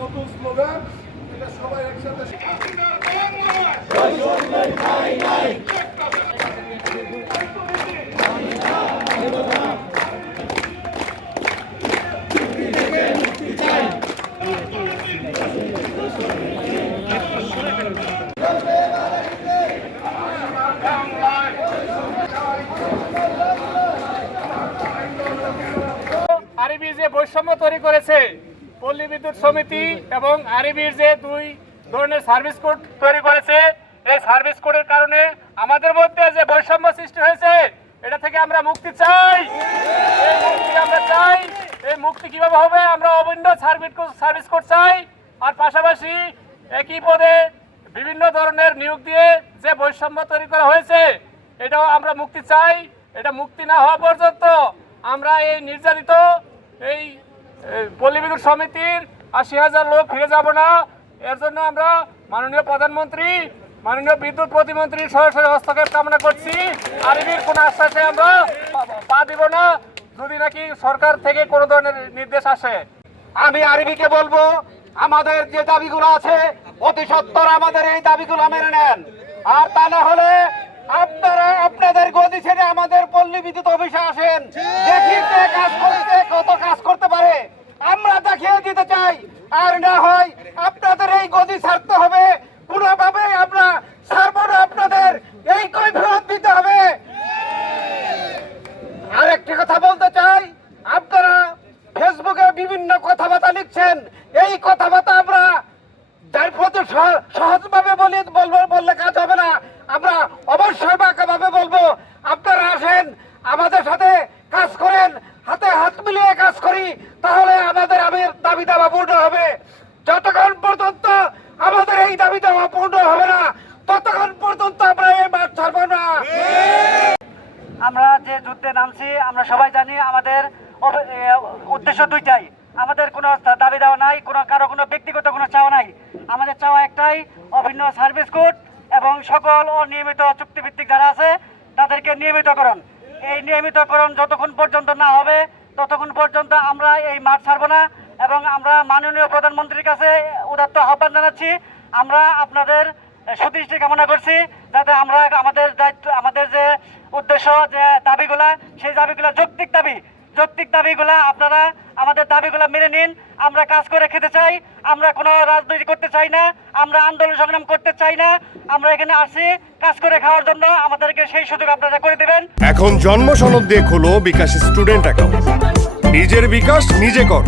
নতুন স্লোগান, এটা সবাই একসাথে আরবি যে বৈষম্য তৈরি করেছে পল্লী বিদ্যুৎ সমিতি এবং আরবির যে দুই ধরনের সার্ভিস কোড তৈরি করেছে, এই সার্ভিস কোডের কারণে আমাদের মধ্যে যে বৈষম্য সৃষ্টি হয়েছে এটা থেকে আমরা মুক্তি চাই। এই মুক্তি আমরা চাই। এই মুক্তি কিভাবে হবে? আমরা অভিন্ন সার্ভিস কোড চাই। আর পাশাপাশি একই পদে বিভিন্ন ধরনের নিয়োগ দিয়ে যে বৈষম্য তৈরি করা হয়েছে এটাও আমরা মুক্তি চাই। এটা মুক্তি না হওয়া পর্যন্ত আমরা এই নির্যাতিত এই পল্লী বিদ্যুৎ সমিতির ৮০,০০০ লোক ফিরে যাব না। এর জন্য আমরা মাননীয় প্রধানমন্ত্রী, মাননীয় বিদ্যুৎ প্রতিমন্ত্রীর সরাসরি হস্তক্ষেপ কামনা করছি। আরবির কোনো আশ্বাসে আমরা পা দিব না যদি নাকি সরকার থেকে কোনো ধরনের নির্দেশ আসে। আমি আরবিকে বলবো, আমাদের যে দাবিগুলো আছে অতি সত্বর আমাদের এই দাবিগুলো মেনে নেন। আর তা না হলে আপনারা আপনাদের গদি ছেড়ে আমাদের পল্লী বিদ্যুৎ অফিসে আসেন, দেখি কে কাজ করতে কত কাজ করতে পারে আমরা দেখিয়ে দিতে চাই। আর না হয় আপনাদের এই গদি ছাড়তে হবে, কোনোভাবে আমরা ছাড়বো না, আপনাদের এই কৈফিয়ত দিতে হবে। আরেকটি কথা বলতে চাই, আপনারা ফেসবুকে বিভিন্ন কথাবার্তা লিখছেন, এই কথাবার্তা আমরা যার প্রতি সহজভাবে বললে কাজ হবে না, আমরা অবশ্যই বাঁকাভাবে বলবো। আপনারা আসেন, আমাদের সাথে কাজ করেন, হাতে হাত মিলিয়ে কাজ করি, তাহলে আমাদের দাবি দাওয়া পূর্ণ হবে। যতক্ষণ পর্যন্ত আমাদের এই দাবি দাওয়া পূর্ণ হবে না ততক্ষণ পর্যন্ত আমরা এই মাঠ ছাড়বো না। আমরা যে যুদ্ধে নামছি আমরা সবাই জানি আমাদের উদ্দেশ্য দুইটাই। আমাদের কোনো দাবি দেওয়া নাই, কারো কোনো ব্যক্তিগত কোনো চাওয়া নাই। আমাদের চাওয়া একটাই, অভিন্ন সার্ভিস কোড এবং সকল অনিয়মিত চুক্তিভিত্তিক যারা আছে তাদেরকে নিয়মিতকরণ। এই নিয়মিতকরণ যতক্ষণ পর্যন্ত না হবে ততক্ষণ পর্যন্ত আমরা এই মাঠ ছাড়বো না। এবং আমরা মাননীয় প্রধানমন্ত্রীর কাছে উদাত্ত আহ্বান জানাচ্ছি, আমরা আপনাদের সুদৃষ্টি কামনা করছি যাতে আমরা আমাদের যে উদ্দেশ্য যে দাবিগুলা, সেই দাবিগুলা যৌক্তিক দাবিগুলা আপনারা আমাদের দাবিগুলা মেনে নিন। আমরা কাজ করে খেতে চাই, আমরা কোনো রাজনীতি করতে চাই না, আমরা আন্দোলন সংগ্রাম করতে চাই না। আমরা এখানে আসি কাজ করে খাওয়ার জন্য, আমাদেরকে সেই সুযোগ আপনারা করে দেবেন। এখন জন্ম সনদ দিয়ে খোলো বিকাশ স্টুডেন্ট অ্যাকাউন্ট। নিজের বিকাশ নিজে কর।